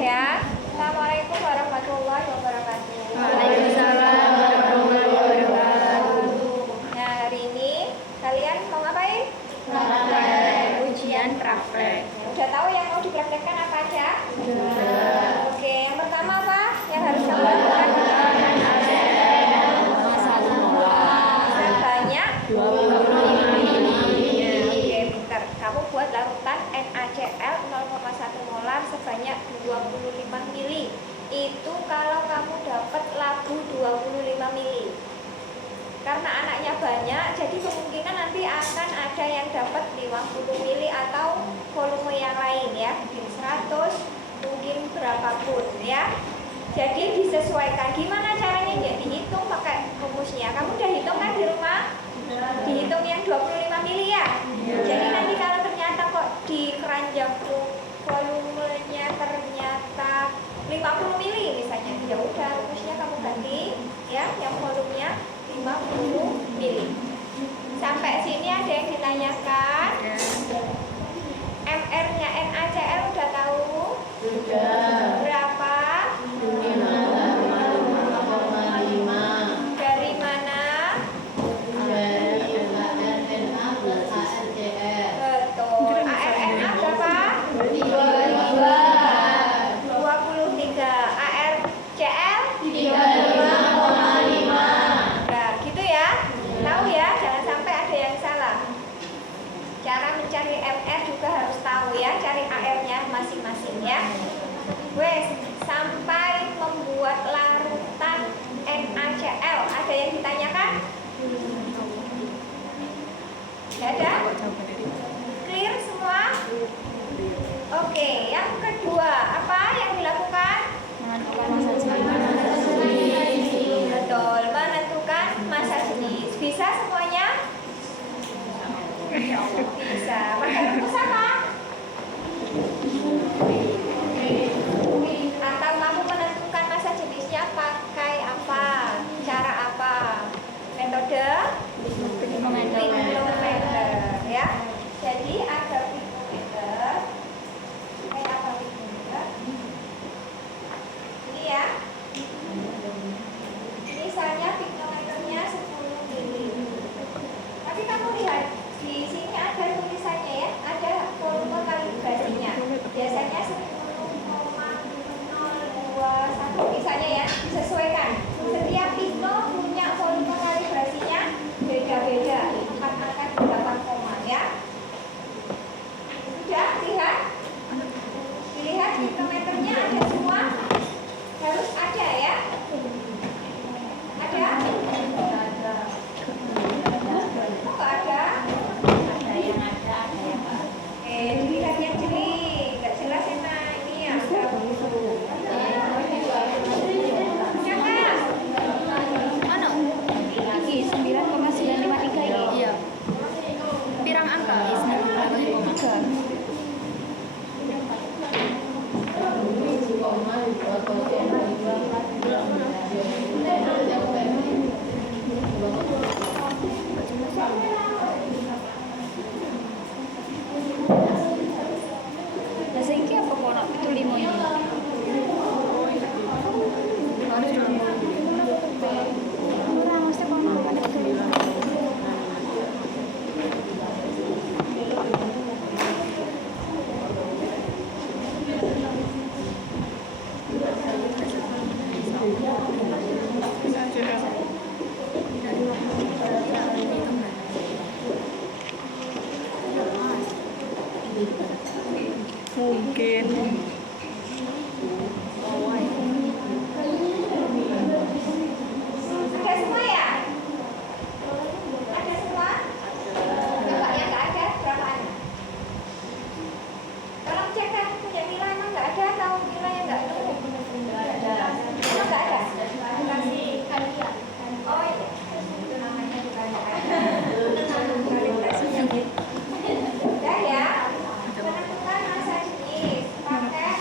ya. Assalamualaikum warahmatullahi wabarakatuh. Waalaikumsalam warahmatullahi wabarakatuh. Nah, hari ini kalian mau ngapain? Ujian praktek. Udah tahu yang mau dipraktekkan apa aja? Sudah. Oke, yang pertama apa yang harus kamu lakukan? Sebanyak 25 mili. Oke, pintar. Kamu buat larutan NaCl 0,1 molar sebanyak 25 mili. Itu kalau kamu dapat labu 25 mili. Karena anaknya banyak, jadi kemungkinan nanti akan ada yang dapat 50 mili atau volume yang lain ya. Mungkin 100, mungkin berapapun ya. Jadi disesuaikan. Gimana caranya? Jadi hitung pakai rumusnya. Kamu udah hitung kan di rumah? Dihitung yang 25 mili ya. Jadi nanti kalau ternyata kok di keranjang volumenya ternyata 50 mili misalnya, ya udah rumusnya kamu ganti ya, yang volumenya 50 mili. Sampai sini ada yang ditanyakan? MR-nya NaCl udah tahu? Sudah. Berapa? 5,5. Dari mana? Dari ARNA plus ARCL. Betul. ARNA berapa? 23. ARCL? 35,5. Nah, gitu ya. Tahu ya, jangan sampai ada yang salah. Cara mencari MR juga harus tahu ya, cari AR-nya masing-masing ya. Wes, sampai membuat larutan NaCl, ada yang ditanyakan? Tidak ada? Clear semua? Oke, yang kedua, apa yang dilakukan? Betul, menentukan masa jenis. Bisa semuanya? Bisa. Pakai rumus apa? Atau kamu menentukan masa jenisnya pakai apa? Cara apa? Metode pikrometer ya. Jadi ada pikrometer. Kayak apa pikrometer? Ini ya. Misalnya pikrometernya 10 mili. Tapi kamu lihat di sini ada tulisannya ya, ada volume kalibrasinya. Biasanya 10,021 misalnya ya, disesuaikan. Setiap pikno punya volume kalibrasinya beda-beda, 4 angka 8 koma ya. Sudah lihat? Dilihat pikrometernya ada semua? Harus ada ya? Ada? Kok nggak ada? Dilihat yang jeli, nggak jelas enak. Ini ya, ada jangan. Iki 9,953 ini. Iya. Pirang angka? 9,3. Lah saiki apa kok nak 75 ini? Harus dulu. Ora mesti kok mau ada 75. Mungkin. Ada semua ya? Ada semua? Coba yang nggak ada berapaan? Tolong cek kan punya Mila emang nggak ada atau Mila yang nggak nemu? Emang nggak ada? Kasih kalian. Oh iya, itu namanya bukan kalibrasinya. Udah ya. Menentukan masa jenis pakai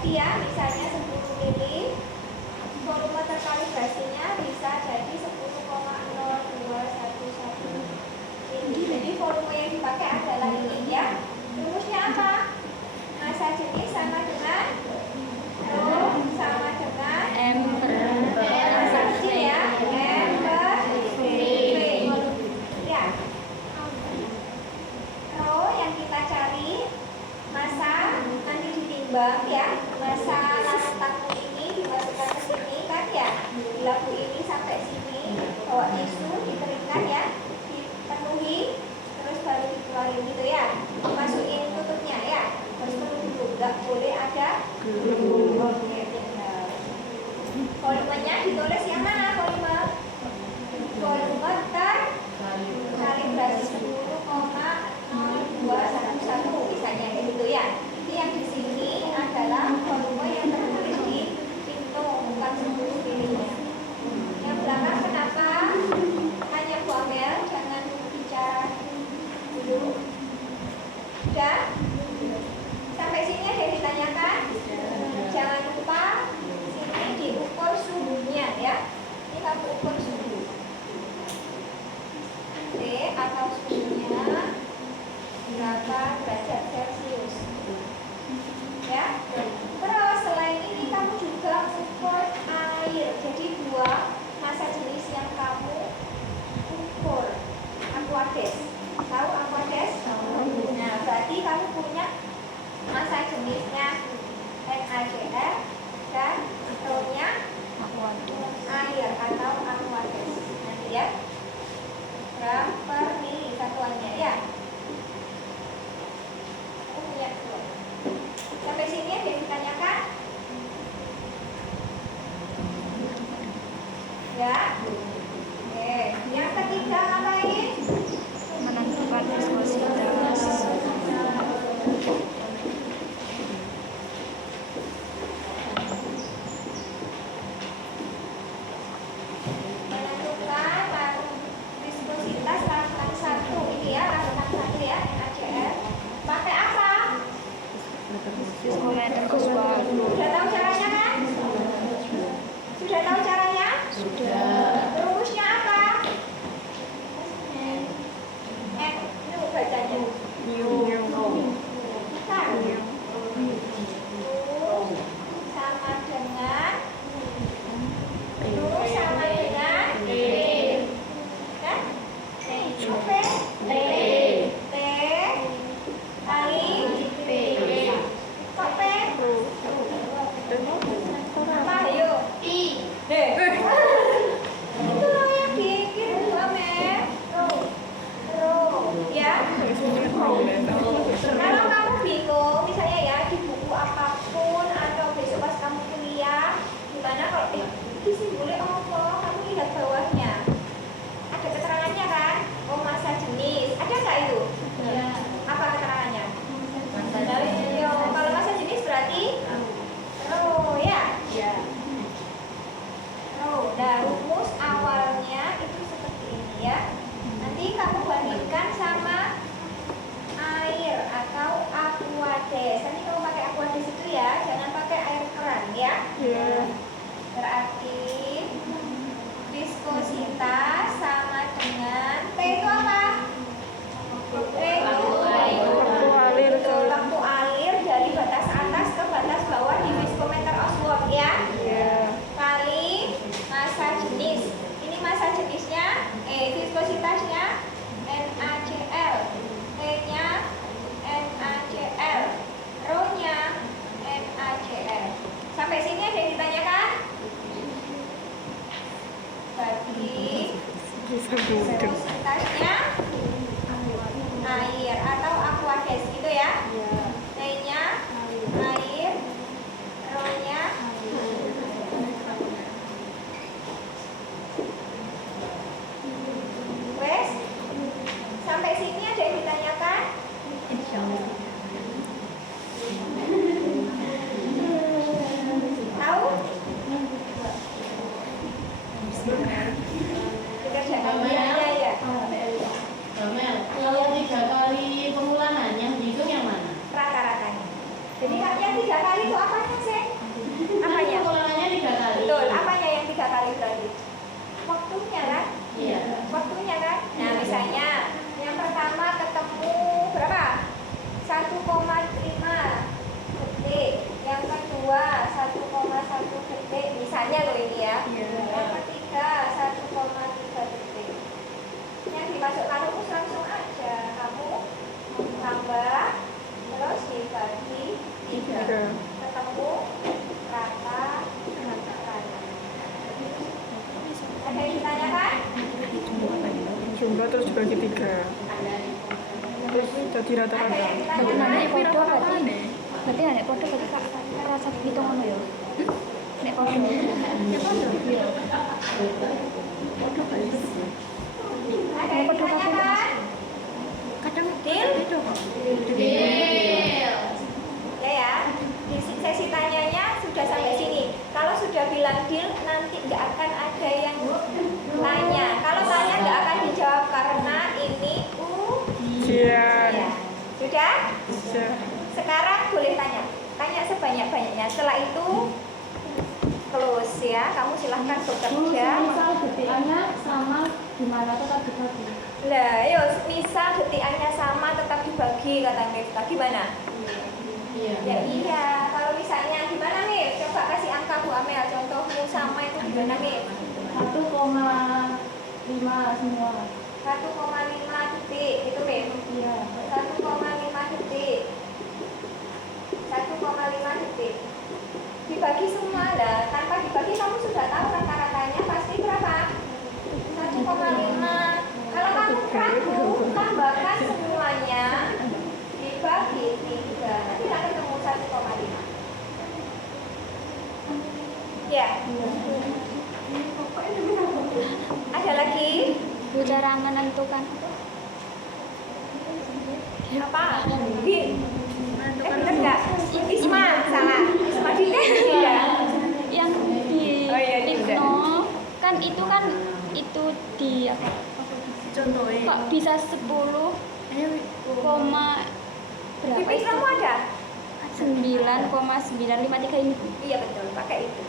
tadi ya, misalnya 10 mili, volume terkalibrasinya bisa jadi 10,0211 mili. Jadi volume yang dipakai adalah ini ya. Rumusnya apa? Masa jenis sama dengan Rho sama dengan M masa kecil ya, M per V. Ya. Rho yang kita cari masa nanti ditimbang ya, masa tabung ini dimasukkan ke sini kan ya, di labu ini sampai sini, bawa tisu dikeringkan ya, dipenuhi, terus baru dikeluarin gitu ya, masukin tutupnya ya, terus penuh dulu, nggak boleh ada oke, benar. Volumenya ditulis yang mana volume? Volume terkalibrasi 10,0211 misalnya kayak gitu ya. Jadi yang di sini adalah volume yang tertulis di pintu, bukan 10 mili. Yang belakang kenapa hanya Bu Amel, jangan bicara dulu. Sudah? Sampai sini ada yang ditanyakan? Jangan lupa sini diukur suhunya ya. Ini kamu ukur suhu. Oke, atau suhunya berapa derajat Celcius ya. Terus selain ini kamu juga ukur air. Jadi dua masa jenis yang kamu ukur. Aquades, tahu Aquades? Nah, berarti kamu punya masa jenisnya NaCl dan Rho-nya air atau Aquades. Nanti ya, gram per mili satuannya ya. Sampai sini ada yang ditanyakan? Ya. Oke. Yang ketiga ngapain? menentukan viskositas. Menentukan viskositas larutan 1 ini ya, larutan 1 ya, NaCl. Pakai apa? Viskometer visual. Sudah tahu caranya kan? Sudah tahu caranya? Sudah. Rumusnya apa? Ini bacanya. Bukan. Sama dengan sama dengan kan? Apa? T kali kok P? Apa? Ayo. Itu loh yang bikin gua Mer. Ya. Kalau kamu bingung, misalnya ya di buku apapun atau besok pas kamu kuliah, gimana kalau ini simbolnya apa? Kamu lihat bawahnya. Ada keterangannya kan? Oh, masa jenis. Ada nggak itu? Ya. Apa keterangannya? Yo, kalau masa jenis berarti Rho ya. Ya. Rho. Nah, rumus awalnya itu seperti ini ya. Nanti kamu bandingkan sama air atau Aquades. Nanti kamu pakai Aquades itu ya, jangan pakai air keran ya. Ya. Berarti viskositas sama dengan T itu apa? T itu waktu alir dari batas atas ke batas bawah di viskometer Oswald ya. Kali masa jenis. Ini masa jenisnya, viskositasnya NaCl, T-nya NaCl, Rho-nya NaCl. Sampai sini ada yang ditanyakan? Berarti 2 terus dibagi 3 terus jadi rata-rata. Berarti nek podo berarti nek podo berarti kak rasa hitung ngono ya. Nek podo. Nek podo. Iya. Podo guys. Nek podo kabeh. Kadang Deal? beda kok. Ya, di sesi tanyanya sudah sampai sini. Kalau sudah bilang deal, nanti nggak akan ada yang tanya. Kalau tanya nggak akan dijawab karena ini Ujian. ya. Sudah? Bisa. Sekarang boleh tanya. Tanya sebanyak-banyaknya. Setelah itu close ya. Kamu silahkan bekerja. Misal detailnya sama gimana tetap dibagi. Lah, yo misal detikannya sama tetap dibagi kata Miftah. Gimana? Ya iya. Kalau misalnya gimana nih? Coba kasih angka Bu Amel. Contohmu sama itu gimana nih? 1,5 semua. 1,5 detik. Itu Mif. Iya. 1,5 detik. 1,5 detik. Dibagi semua lah. Tanpa dibagi kamu sudah tahu rata-ratanya pasti berapa? 1,5. Kalau kamu ragu, tambahkan semuanya dibagi 3. Nanti akan ketemu 1,5. Ya. Ada lagi? Cara menentukan Apa? Bener nggak? Isma, salah. Isma Dinda tidak. yang di Oh iya, Tikno kan itu itu di apa? Contohnya Kok bisa 10 koma Di berapa itu? kamu ada? 9,953 ini. Iya betul, pakai itu.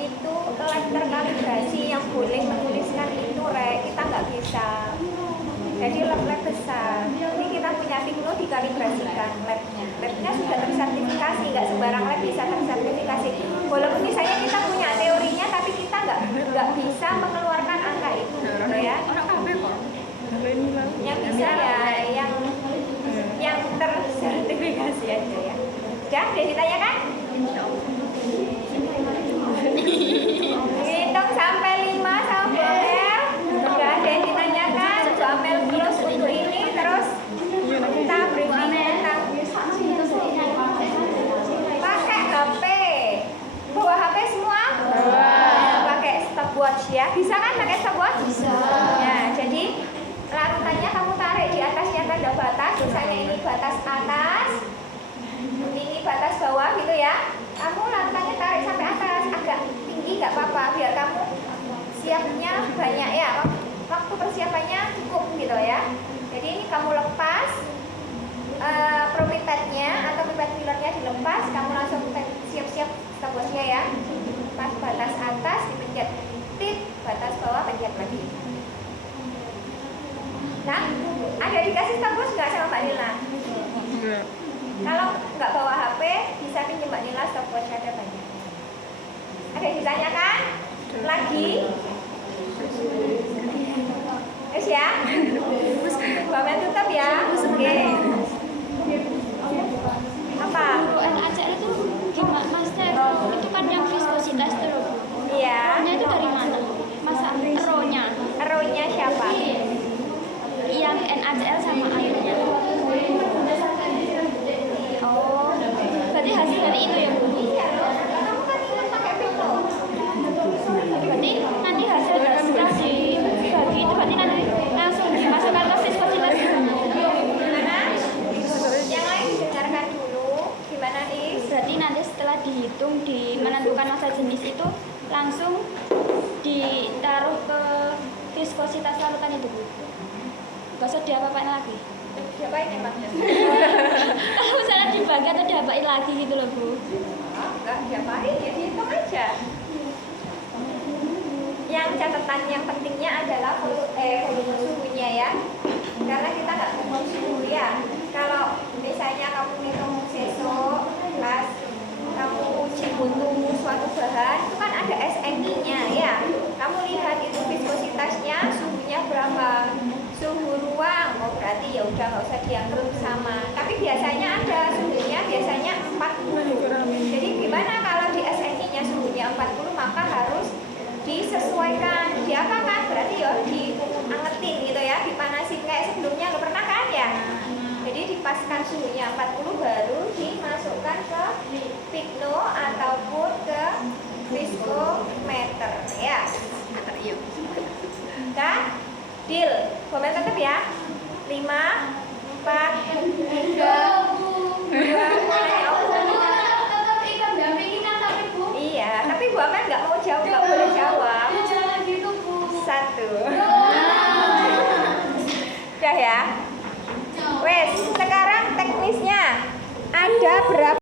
Itu lab terkalibrasi yang boleh menuliskan itu, kita nggak bisa. Jadi lab besar. Ini kita punya Tikno dikalibrasikan labnya. Labnya sudah tersertifikasi, nggak sembarang lab bisa tersertifikasi. Walaupun misalnya kita punya teorinya, tapi kita nggak bisa mengeluarkan angka itu, gitu ya. Yang bisa ya yang tersertifikasi aja ya. Sudah, udah ditanyakan? Hitung sampai 5 sama Bu Amel. Sudah ada yang ditanyakan. Bu Amel close untuk ini. Terus kita briefing tentang pakai HP. Bawa HP semua? Pakai stopwatch ya. Bisa kan pakai stopwatch? Bisa. Ya, jadi larutannya kamu tarik di atasnya tanda batas. Misalnya ini batas atas, ini batas bawah gitu ya. Kamu larutannya tarik sampai atas, agak tinggi nggak apa-apa, biar kamu siapnya banyak ya. Waktu persiapannya cukup gitu ya. Jadi ini kamu lepas propipetnya atau pipet fillernya dilepas, kamu langsung siap-siap stopwatchnya ya. Pas batas atas dipencet tit, batas bawah pencet lagi. Nah, ada dikasih stopwatch nggak sama Mbak Nila? Enggak. Kalau nggak bawa HP, bisa pinjam Mbak Nila, stopwatch ada banyak. Ada yang ditanyakan? Lagi? Yes ya? Mbak Mel tutup ya? Oke. Apa? Kalau NaCl itu gimana Master? Itu kan yang viskositas tuh. Iya. Nya itu dari mana? Masa ro-nya? Ro-nya siapa? Yang NaCl sama airnya. Oh, berarti hasil dari itu ya Bu? Iya, kamu kan ingat pakai Tikno. Berarti nanti hasil dari dibagi itu berarti nanti langsung dimasukkan ke viskositas. Gimana? Yang lain didengarkan dulu. Gimana Is? Berarti nanti setelah dihitung menentukan masa jenis itu langsung ditaruh ke viskositas larutan itu Bu. Gak usah diapa-apain lagi. Siapain emangnya? Kalau misalnya dibagi atau diapain lagi gitu loh Bu. Enggak, diapain ya dihitung aja. Yang catatan yang pentingnya adalah volume suhunya ya. Karena kita nggak ngukur suhu ya. Kalau misalnya kamu ngitung sesok pas kamu uji mutu suatu bahan, itu kan ada SNI-nya ya. Kamu lihat itu viskositasnya, suhunya berapa. Suhu ruang, oh berarti ya udah nggak usah dianggap sama. Tapi biasanya ada suhunya, biasanya 40. Jadi gimana kalau di SNI-nya suhunya 40, maka harus disesuaikan. Diapakan? Berarti ya diangetin gitu ya, patokan suhunya 40 baru dimasukkan ke pigno ataupun ke viskometer ya. Yuk. Kan? Deal. Komen tetap ya. 5 4 3 2 Iya, tapi Bu Amen nggak mau jawab, nggak boleh jawab. 1. Udah ya. Wes, sekarang teknisnya ada berapa?